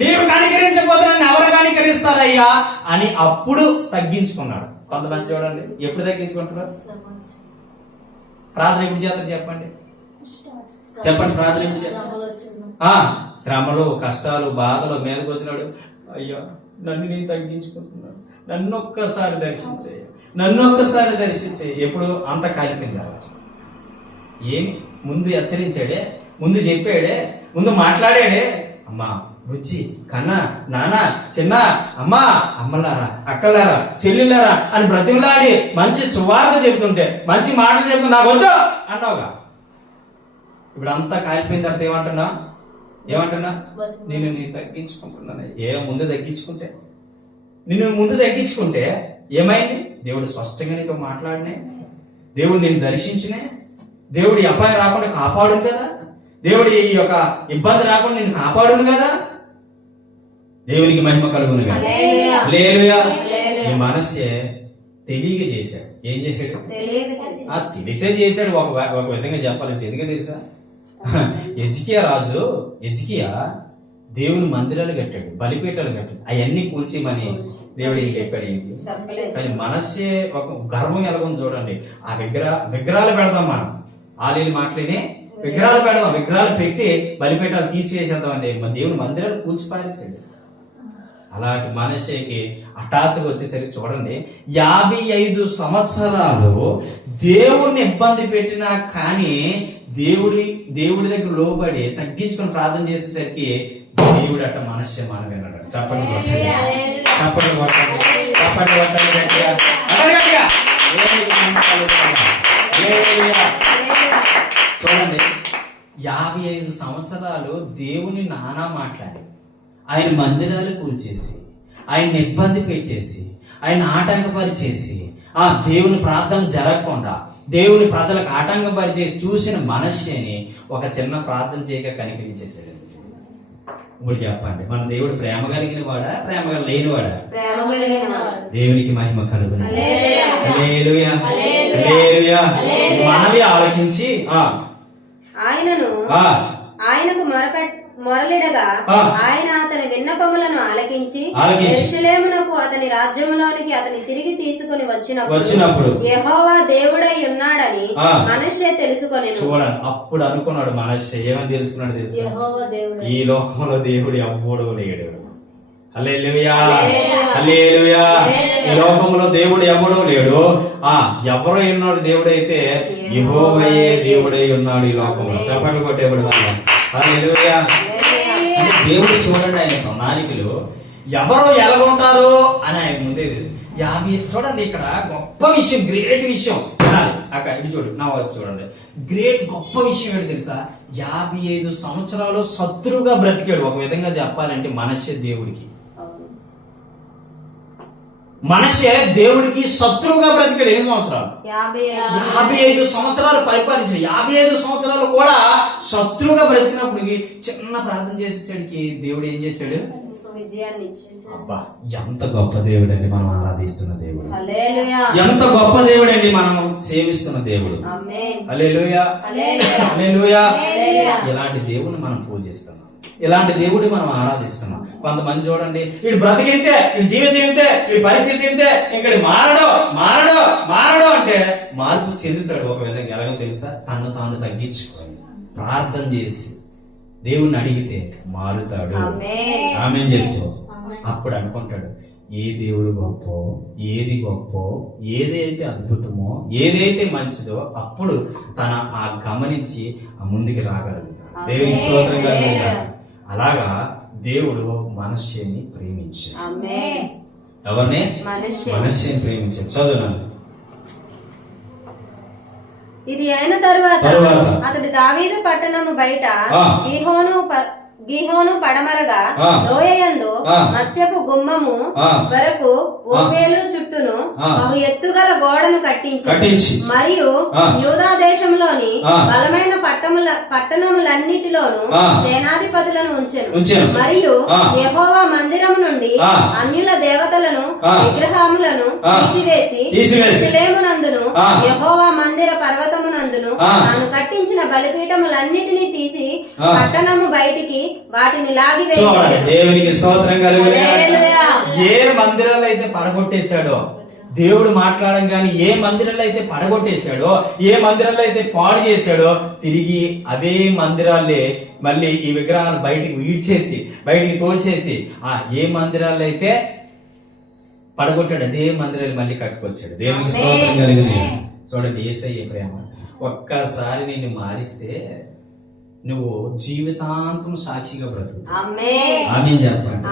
నీవు కనికరించకపోతే నన్ను ఎవరు కనికరిస్తారయ్యా అని అప్పుడు తగ్గించుకున్నాడు. కొంతమంది చూడండి, ఎప్పుడు తగ్గించుకుంటారు? ప్రార్థన ఎప్పుడు చేస్తారు చెప్పండి. ప్రార్థన ఎప్పుడు చేస్తారు? శ్రమలు, కష్టాలు, బాధలు మీదకి వచ్చినాడు. అయ్యా, నన్ను నేను తగ్గించుకుంటున్నాడు, నన్ను ఒక్కసారి దర్శించేయి. ఎప్పుడు అంత కాలిపోయింది. ఏమి ముందు హెచ్చరించాడే, ముందు చెప్పాడే, ముందు మాట్లాడాడే. అమ్మా, రుచి, కన్నా, నాన్న, చిన్న, అమ్మా, అమ్మలారా, అక్కలారా, చెల్లిలారా అని బ్రతిమలాడి మంచి సువార్త చెబుతుంటే, మంచి మాటలు చెప్తూ నాకు వద్దు అన్నావుగా. ఇప్పుడు అంతా కాలిపోయిన తర్వాత ఏమంటున్నా? నేను తగ్గించుకుంటున్నాను. ముందు తగ్గించుకుంటే ఏమైంది? దేవుడు స్పష్టంగా నీతో మాట్లాడినే, దేవుడు నేను దర్శించినే, దేవుడు ఈ అపాయం రాకుండా కాపాడును కదా, దేవుడు ఈ యొక్క ఇబ్బంది రాకుండా నేను కాపాడును కదా. దేవునికి మహిమ కలుగును కదా. హల్లెలూయా. ఈ మనస్సే తెలియక చేశాడు. ఏం చేశాడు? తెలిసే చేశాడు. ఒక విధంగా చెప్పాలంటే ఎందుకు తెలుసా? ఎజ్కియా దేవుని మందిరాలు కట్టాడు, బలిపీఠాలు కట్టాడు, అవన్నీ కూల్చేమని దేవుడు ఏం చెప్పాడు? కానీ మనస్సే ఒక గర్వం ఎలాగొని చూడండి. ఆ విగ్రహాలు పెడదాం, మనం ఆలీలు మాట్లాడి విగ్రహాలు పెడదాం, విగ్రహాలు పెట్టి బలిపీఠాలు తీసివేసేద్దాం అండి. దేవుని మందిరాలు కూల్చి పారేసాడు. అలాంటి మనస్సేకి హఠాత్తుగా వచ్చేసరికి చూడండి, 55 సంవత్సరాలు దేవుణ్ణి ఇబ్బంది పెట్టినా కానీ దేవుడి దగ్గర లోబడి తగ్గించుకొని ప్రార్థన చేసేసరికి దేవుడు అట్ట మనస్సే మానవేనాడు. చప్పట్లు చూడండి, 55 సంవత్సరాలు దేవుని నానా మాట్లాడి, ఆయన మందిరాలు కూల్చేసి, ఆయన ఇబ్బంది పెట్టేసి, ఆయన ఆటంకపరిచేసి, ఆ దేవుని ప్రార్థన జరగకుండా దేవుని ప్రజలకు ఆటంకపరిచేసి చూసిన మనస్సేని ఒక చిన్న ప్రార్థన చేయక కనికరించేసాడు. ఇప్పుడు చెప్పండి, మన దేవుడు ప్రేమ కలిగిన వాడా, ప్రేమ లేనివాడా? దేవునికి మహిమ కలుగును. హల్లెలూయా. మనవి ఆలోచించి ఆయనకు మొరలిడగా ఆయన అతని విన్నపములను ఆలకించి యెరూషలేమునకు అతని రాజ్యములోనికి అతని తిరిగి తీసుకుని వచ్చినప్పుడు యెహోవా దేవుడై ఉన్నాడని మనష్షే తెలుసుకొనెను. చూడండి, అప్పుడు అనుకున్నాడు మనష్షే. ఏమని తెలుసుకున్నాడు తెలుసు? ఈ లోకంలో దేవుడు ఎవ్వడు లేడు. హల్లెలూయా. ఈ లోకంలో దేవుడు ఎవడో లేడు. ఎవరో ఉన్నాడు దేవుడైతే యెహోవాయే దేవుడై ఉన్నాడు ఈ లోకంలో. చప్పట్లు కొట్టేవాడు. హల్లెలూయా. దేవుడు చూడండి, ఆయన ప్రణాళికలు ఎవరో ఎలాగుంటారో అని ఆయన ముందే చూడండి. ఇక్కడ గొప్ప విషయం, గ్రేట్ విషయం అక్క ఇది చూడండి, గ్రేట్ గొప్ప విషయం ఏంటి తెలుసా? 55 సంవత్సరాలు శత్రువుగా బ్రతికాడు. ఒక విధంగా చెప్పాలంటే మనష్షే దేవుడికి శత్రువుగా బ్రతికాడు. ఎన్ని సంవత్సరాలు? 55 సంవత్సరాలు పరిపాలించాడు. 55 సంవత్సరాలు కూడా శత్రువుగా బ్రతికినప్పుడు చిన్న ప్రార్థన చేసేసరికి దేవుడు ఏం చేశాడు? అబ్బా, ఎంత గొప్ప దేవుడు అండి మనం ఆరాధిస్తున్న దేవుడు. ఎంత గొప్ప దేవుడు అండి మనం సేవిస్తున్న దేవుడు. హల్లెలూయా. ఇలాంటి దేవుడిని మనం పూజిస్తున్నాం, ఇలాంటి దేవుడిని మనం ఆరాధిస్తున్నాం. కొంతమంది చూడండి, వీడు బ్రతికింతే, వీడి జీవితం ఇంతే, వీడి పరిస్థితి ఇంతే, ఇక్కడ మారడు అంటే మార్పు చెందుతాడు. ఒక విధంగా ఎలాగో తెలుసా? తను తాను తగ్గించుకొని ప్రార్థన చేసి దేవుణ్ణి అడిగితే మారుతాడు. ఆమేన్ చెప్పు. అప్పుడు అనుకుంటాడు, ఏ దేవుడు గొప్ప, ఏది గొప్ప, ఏదైతే అద్భుతమో, ఏదైతే మంచిదో అప్పుడు తన ఆ గమనించి ఆ ముందుకు రాగలుగుతాడు. దేవుని స్తోత్రం కలుగుతాడు. అలాగా దేవుడు మనుష్యుని ప్రేమించాడు. ఎవరిని? మనుష్యుని ప్రేమించాడు. చదువునాను. ఇది అయిన తరువాత అతడు దావీదు పట్టణము బయట గిహోను పడమరగా లోయయందు మత్స్యపు గుమ్మము వరకు ఓపేలు చుట్టూను బహు ఎత్తుగల గోడను కట్టించి మరియు యూదా దేశంలోని బలమైన పట్టణములన్నిటిలోను సేనాధిపతులను ఉంచెను. మరియు యెహోవా మందిరము నుండి అన్యుల దేవతలను విగ్రహములను తీసివేసి యెరూషలేమునందును యెహోవా మందిర పర్వతమునందును తాను కట్టించిన బలిపీఠములన్నిటినీ తీసి పట్టణము బయటికి వాటిని లాగివేసి దేవునికి స్తోత్రం కలుగునుగాక. ఏ మందిరాలు అయితే పడగొట్టేశాడో దేవుడు మాట్లాడడం కానీ, ఏ మందిరాలు అయితే పడగొట్టేశాడో, ఏ మందిరాలు అయితే పాడు చేశాడో, తిరిగి అవే మందిరాలే మళ్ళీ ఈ విగ్రహాలు బయటికి ఈడ్చేసి బయటికి తోసేసి ఏ మందిరాలు అయితే పడగొట్టాడు అదే మందిరాలు మళ్ళీ కట్టుకొచ్చాడు. దేవునికి స్తోత్రం కలుగునుగాక. చూడండి, యేసయ్య ప్రేమ ఒక్కసారి నిన్ను మారిస్తే నువ్వు జీవితాంతం సాక్షిగా బ్రతుకుతావు. ఆమేన్ చెప్పండి.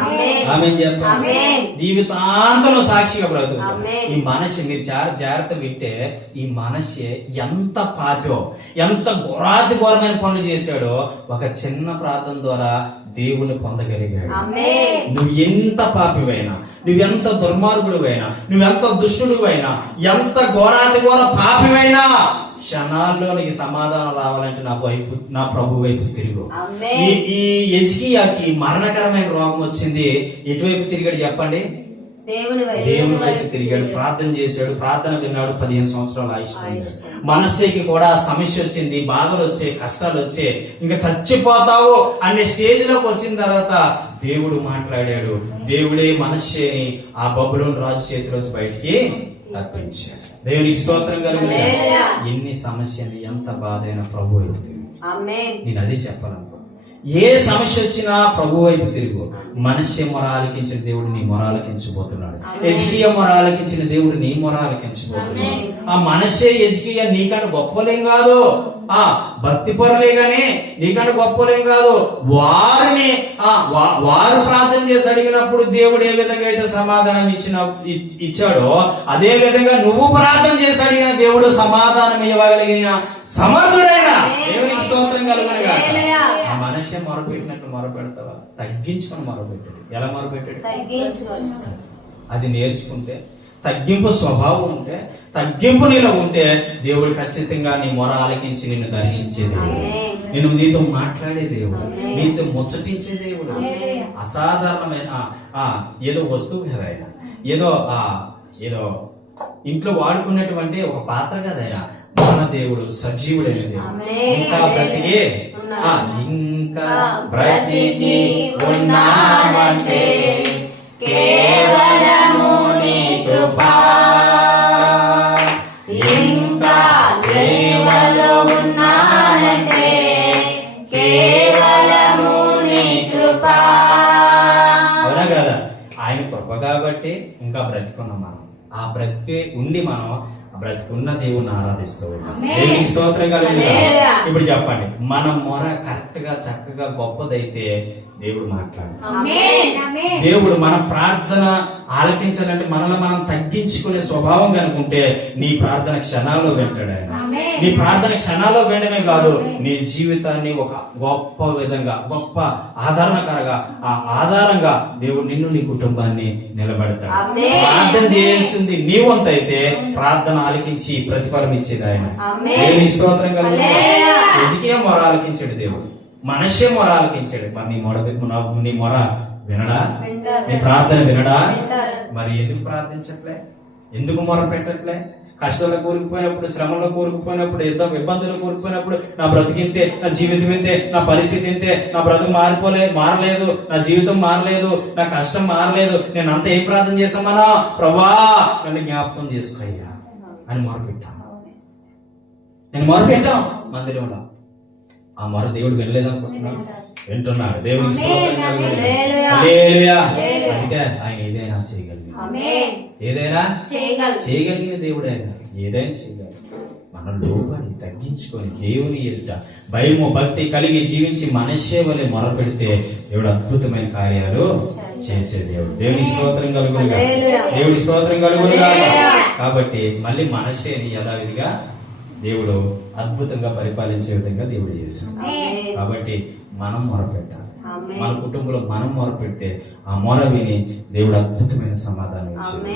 ఆమేన్ చెప్పండి. జీవితాంతం సాక్షిగా బ్రతుకుతావు. ఈ మనిషి మీరు చాలా జాగ్రత్త వింటే ఈ మనిషి ఎంత పాపో, ఎంత ఘోరాతి ఘోరమైన పనులు చేశాడో ఒక చిన్న ప్రార్థన ద్వారా దేవుని పొందగలిగాడు. నువ్వు ఎంత పాపివైనా, నువ్వెంత దుర్మార్గుడివైనా, నువ్వెంత దుష్టుడివైనా, ఎంత ఘోరాతి ఘోర పాపివైనా క్షణాల్లో నీకు సమాధానం రావాలంటే నా ప్రభు వైపు తిరుగు. ఈ హిజ్కియాకి మరణకరమైన రోగం వచ్చింది. ఎటువైపు తిరిగాడు చెప్పండి? దేవుని వైపు తిరిగాడు. ప్రార్థన చేశాడు, ప్రార్థన విన్నాడు. 15 సంవత్సరాలు ఆయుష్పోయాడు. మనస్సుకి కూడా సమస్య వచ్చింది, బాధలు వచ్చాయి, కష్టాలు వచ్చాయి. ఇంకా చచ్చిపోతావు అనే స్టేజ్ లోకి వచ్చిన తర్వాత దేవుడు మాట్లాడాడు. దేవుడే మనస్సుని ఆ బబులోను రాజు చేతిలోంచి బయటికి తప్పించాడు. దేవునికి స్తోత్రం కలుగునుగాక. ఎన్ని సమస్యలు, ఎంత బాధ అయినా ప్రభు వైపు తిరుగు. నేను అదే చెప్పాలనుకో. ఏ సమస్య వచ్చినా ప్రభు వైపు తిరుగు. మనిషి మొర ఆలకించిన దేవుడు నీ మొర ఆలకించబోతున్నాడు. హిజ్కియా మొర ఆలకించిన దేవుడు నీ మొర ఆలకించబోతున్నాడు. ఆ మనిషే హిజ్కియా నీకంటే గొప్పలేం కాదు, భక్తి పరులే గాని నీకంటే గొప్పలేం కాదు. వారు ప్రార్థన చేసి అడిగినప్పుడు దేవుడు ఏ విధంగా అయితే సమాధానం ఇచ్చాడో అదే విధంగా నువ్వు ప్రార్థన చేసి అడిగిన దేవుడు సమాధానం ఇవ్వగలిగిన సమర్థుడైన దేవునికి స్తోత్రం కలుగునుగాక. ఆ మనిషి మొరపెట్టినట్టు మొరపెడతావా? తగ్గించుకొని మొరపెట్టాడు. ఎలా మొరపెట్టాడు? అది నేర్చుకుంటే, తగ్గింపు స్వభావం ఉంటే, తగ్గింపు నీలో ఉంటే దేవుడు ఖచ్చితంగా నీ మొర ఆలకించి నిన్ను దర్శించే దేవుడు, నీతో మాట్లాడే దేవుడు, నీతో ముచ్చటించే దేవుడు. అసాధారణమైన ఏదో వస్తువు కదా ఆయన, ఏదో ఇంట్లో వాడుకున్నటువంటి ఒక పాత్ర కదా ఆయన. మన దేవుడు సజీవుడైన దేవుడు. ఇంకా బ్రతికి ఉన్నామంటే కేవలము నీ కృపా, ఇంకా సేవలో ఉన్నానంటే కేవలము నీ కృపా. అవునా కదా? ఆయన కృప కాబట్టి ఇంకా బ్రతికున్నాం మనం. ఆ బ్రతికే ఉండి మనం బ్రతికున్న దేవుణ్ణి ఆరాధిస్తూ ఉన్నాం. దేవునికి స్తోత్రం కలుగునుగాక. ఇప్పుడు చెప్పండి, మన మొర కరెక్ట్ గా చక్కగా గొప్పదైతే దేవుడు మాట్లాడు. దేవుడు మన ప్రార్థన ఆలకించాలంటే మనల్ని మనం తగ్గించుకునే స్వభావం కనుకుంటే నీ ప్రార్థన క్షణాల్లో వింటాడు ఆయన. నీ ప్రార్థన క్షణాల్లో వినడమే కాదు, నీ జీవితాన్ని ఒక గొప్ప విధంగా, గొప్ప ఆదరణకరంగా, ఆ ఆధారంగా దేవుడు నిన్ను, నీ కుటుంబాన్ని నిలబెడతాడు. ప్రార్థన చేయాల్సింది నీ వంతు అయితే ప్రార్థన ఆలకించి ప్రతిఫలం ఇచ్చేది ఆయన. దేవుని స్తోత్రం కలుగునుగాక. హిజ్కియా మొర ఆలకించాడు దేవుడు, మనష్షే మొర ఆలకించాడు. మరి నీ మొర వినడా? నీ ప్రార్థన వినడా? మరి ఎందుకు ప్రార్థించట్లే? ఎందుకు మొర పెట్టట్లే? కష్టాల్లో కూరుకుపోయినప్పుడు, శ్రమంలో కూరుకుపోయినప్పుడు, ఇబ్బందులు కూరుకుపోయినప్పుడు నా బ్రతికింతే, నా జీవితం ఇంతే, నా పరిస్థితి ఇంతే, నా బ్రతుకు మారలేదు, నా జీవితం మారలేదు, నా కష్టం మారలేదు, నేను అంత ఏం ప్రార్థన చేసామన్నా? ప్రభా నన్ను జ్ఞాపకం చేసుకోయ్యా అని మొరపెట్టాను. నేను మొరపెట్టాం మందిరంలో. ఆ మొర దేవుడు వినలేదనుకుంటున్నాను, వింటున్నాడు. దేవునికి స్తోత్రం కలుగునుగాక. హల్లెలూయా. అందుకే ఆయన ఏదైనా చేయగలిగిన ఆమేన్. ఏదైనా చేయగలడు. చేయగలిగిన దేవుడు ఆయన. ఏదైనా చేయగలడు. మనం లోబడి తగ్గించుకొని దేవుని ఎదుట భయము భక్తి కలిగి జీవించి మనషే వలె మొరపెడితే దేవుడు అద్భుతమైన కార్యాలు చేసే దేవుడు. దేవుని స్తోత్రం కలుగునుగా. దేవుడి స్తోత్రం కలుగునుగా. కాబట్టి మళ్ళీ మనషేని యథావిధిగా దేవుడు అద్భుతంగా పరిపాలించే విధంగా దేవుడు చేశాడు. కాబట్టి మనం మొరపెట్టాలి. మన కుటుంబంలో మనం మొరపెడితే ఆ మొర విని దేవుడు అద్భుతమైన సమాధానం ఇచ్చింది.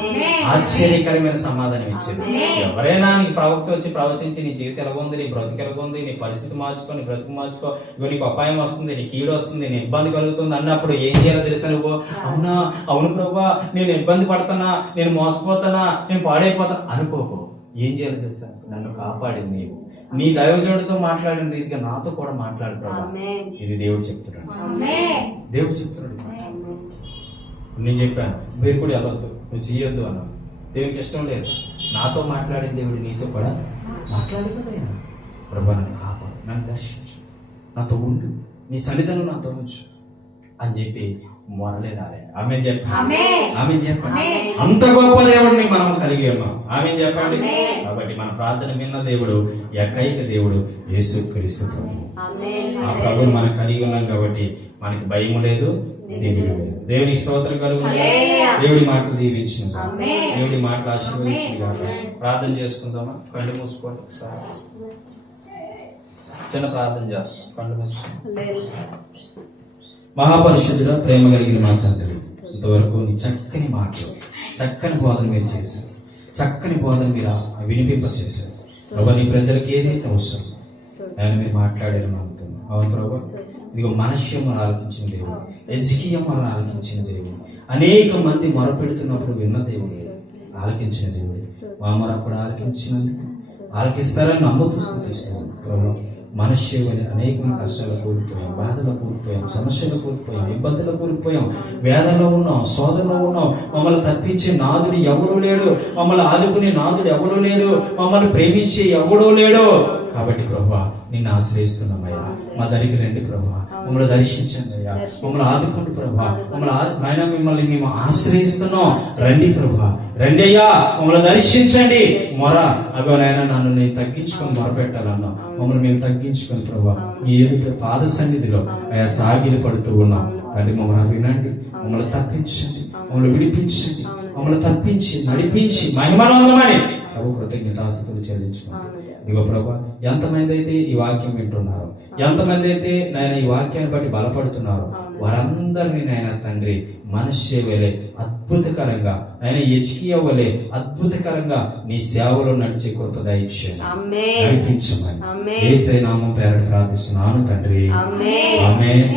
ఆశ్చర్యకరమైన సమాధానం ఇచ్చింది. ఎవరైనా నీకు ప్రవక్త వచ్చి ప్రవచించి నీ జీవితం ఎలాగుంది, నీ బ్రతుకు ఎలాగుంది, నీ పరిస్థితి మార్చుకో, నీ బ్రతుకు మార్చుకో, ఇగో నీకు అపాయం వస్తుంది, నీ కీడు వస్తుంది, నీ ఇబ్బంది కలుగుతుంది అన్నప్పుడు ఏం చేయాలో తెలుసా నువ్వు? అవునా, అవును ప్రభువా, నేను ఇబ్బంది పడతానా, నేను మోసపోతానా, నేను పాడైపోతానా అనుకోకు. ఏం చేయాలో తెలుసా? నన్ను కాపాడింది నీవు. నీ దైవజనుడితో మాట్లాడిన రీతిగా నాతో కూడా మాట్లాడు ప్రభా. ఇది దేవుడు చెప్తున్నాడు. దేవుడు చెప్తున్నాడు. నేను చెప్పాను మీరు కూడా వెళ్ళొద్దు, నువ్వు చేయొద్దు అన్నావు. దేవునికి ఇష్టం లేదు. నాతో మాట్లాడిన దేవుడు నీతో కూడా మాట్లాడుతున్నాడు. ప్రభా నన్ను కాపాడు, నన్ను దర్శించు, నాతో ఉండు, నీ సన్నిధానం నాతో ఉంచు అని చెప్పి మొరలే రాలే. ఆమె చెప్పండి. ఆమె చెప్పండి. అంత గొప్ప దేవుడిని మనం కలిగి ఉన్నాం. ఆమె చెప్పండి. కాబట్టి మన ప్రార్థన విన్న దేవుడు ఏకైక దేవుడు యేసుక్రీస్తు ప్రభు. ఆ ప్రభుని మనం కలిగి ఉన్నాం కాబట్టి మనకి భయం లేదు, దిగులు లేదు. దేవుని స్తోత్రం కలుగు. దేవుడి మాటలు దీవించిన, దేవుడి మాటలు ఆశీర్వదించిన. ప్రార్థన చేసుకుందామా? కళ్ళు మూసుకోండి. చిన్న ప్రార్థన చేస్తాం. కళ్ళు మూసుకోండి. మహాపరిశుద్ధుడ, ప్రేమ కలిగిన మా తండ్రి, ఇంతవరకు నీ చక్కని మాటలు, చక్కని బోధన మీరు చేశారు. చక్కని బోధన మీరు వినిపింప చేశారు. ప్రభు నీ ప్రజలకు ఏదైతే అవసరం ఆయన మీరు మాట్లాడారు నమ్ముతున్నాం. అవును ప్రభు, ఇదిగో మనష్యం ఆలకించిన దేవుడు, ఎజ్కియం ఆలకించిన దేవుడు, అనేక మంది మొరపెడుతున్నప్పుడు విన్న దేవుడు, ఆలకించిన దేవుడు. మా మొర అప్పుడు ఆలకిస్తారని నమ్ముతూ స్తుతిస్తున్నాం ప్రభు. మనుష్య అనేకమైన కష్టాలు కూలిపోయాం, బాధలు కూలిపోయాం, సమస్యలు కూలిపోయాం, ఇబ్బందులు కూలిపోయాం, వేదనలో ఉన్నాం, శోధనలో ఉన్నాం. మమ్మల్ని తప్పించే నాదుడు ఎవడూ లేడు, మమ్మల్ని ఆదుకునే నాదుడు ఎవడూ లేడు, మమ్మల్ని ప్రేమించే ఎవడూ లేడు. కాబట్టి ప్రభా నిన్ను ఆశ్రయిస్తున్నామయ్యా. మా దగ్గరికి రండి ప్రభా, మమ్మల్ని దర్శించండి అయ్యా, మమ్మల్ని ఆదుకోండి ప్రభా. నాయన మిమ్మల్ని మేము ఆశ్రయిస్తున్నాం. రండి ప్రభా, రండి అయ్యా, మమ్మల్ని దర్శించండి. మొర అగో నాయన నన్ను నేను తగ్గించుకొని మొరపెట్టాలన్నా మమ్మల్ని మేము తగ్గించుకొని ప్రభా ఈ ఎదుట పాద సన్నిధిలో అయా సాగిలి పడుతూ ఉన్నాం. రండి మమ్మల్ని వినండి, మమ్మల్ని తప్పించండి, మమ్మల్ని విడిపించండి, మమ్మల్ని తప్పించి నడిపించి మహిమనందమని ప్రభు కృతజ్ఞతాస్తుతులు చెల్లించుకోండి. ఇదిగో ప్రభా, ఎంతమంది అయితే ఈ వాక్యం వింటున్నారో, ఎంతమంది అయితే నాయన ఈ వాక్యాన్ని బట్టి బలపడుతున్నారో వారందరినీ నాయన తండ్రి మనష్య వలె అద్భుతకరంగా, ఆయన హిజ్కియా వలె అద్భుతకరంగా నీ సేవలో నడిచే కృప దయచేయండి, నడిపించమని యేసయ్య నామం పేరట ప్రార్థిస్తున్నాను తండ్రి. ఆమేన్.